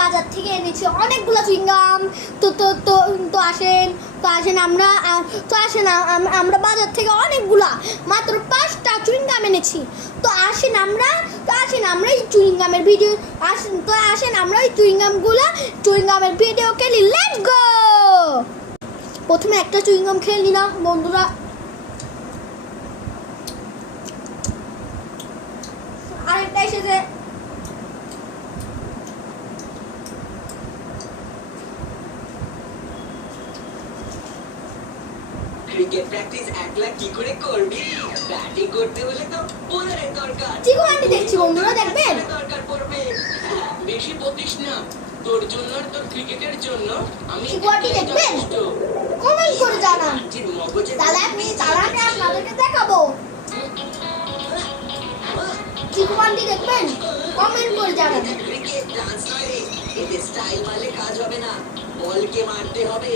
বাজার থেকে এনেছি অনেকগুলো চুইংগাম। তো তো তো তো আসেন আমরা বাজার থেকে অনেকগুলা মাত্র 5টা চুইংগাম এনেছি। তো আসেন আমরা এই চুইংগামের ভিডিও আসেন আমরা এই চুইংগামের ভিডিও খেলি। Let's go. প্রথমে একটা চুইংগাম খেয়ে নিলাম বন্ধুরা। আরেকটা এসেছে। ক্রিকেট প্র্যাকটিস একলা কি করে করবি? ব্যাটিং করতে হলে তো বোলারের দরকার। চিকু আন্টি দেখছি বন্ধুরা, দেখবেন দরকার পড়বে। বেশি বকিস না, তোর জন্য আর তোর ক্রিকেটের জন্য আমি চিকু আন্টি দেখবেন, কমেন্ট করে জানান। তাহলে আমি আপনাদেরকে দেখাবো। চিকু আন্টি দেখবেন, কমেন্ট করে জানান। ক্রিকেট ডান্স নয় রে, এতে স্টাইল মারলে কাজ হবে না, বলকে মারতে হবে।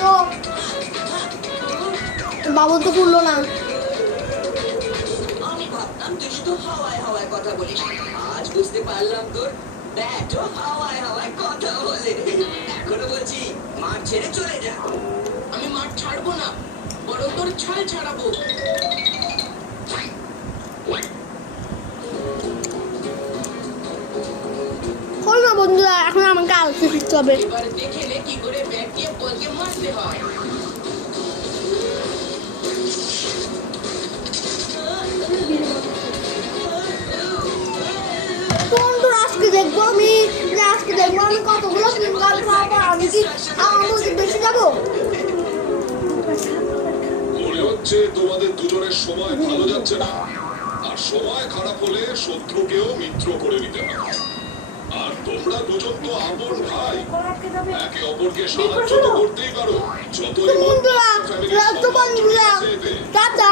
তো বাবু তো করলো না। আমি ভাবতাম তুই শুধু হাওয়ায় হাওয়ায় কথা বলিস, আজ বুঝতে পারলাম তোর ব্যাটও হাওয়ায় হাওয়ায় কথা বলে। এখনো বলছি মাঠ ছেড়ে চলে যা। আমি মাঠ ছাড়বো না, বরং তোর ছাল ছাড়াবো। হল না বন্ধুরা, এখন আমাকে আলোচনা শিখতে হবে। এবার দেখে নে কি করে ব্যাট দিয়ে বলকে মারতে হয়। বন্ধুরা আজকে দেখবো আমি কতগুলো চুইংগাম খাবো। আমি কি আমার মধ্যে বেশি যাবো? মনে হচ্ছে তোমাদের দুজনের সময় ভালো যাচ্ছে না, আর সময় খারাপ হলে শত্রুকেও মিত্র করে নিতে হয়। আর তোমরা দুজন তো আপন ভাই, একে অপরকে সাহায্য তো করতেই পারো। যতই বন্ধুরা টাটা।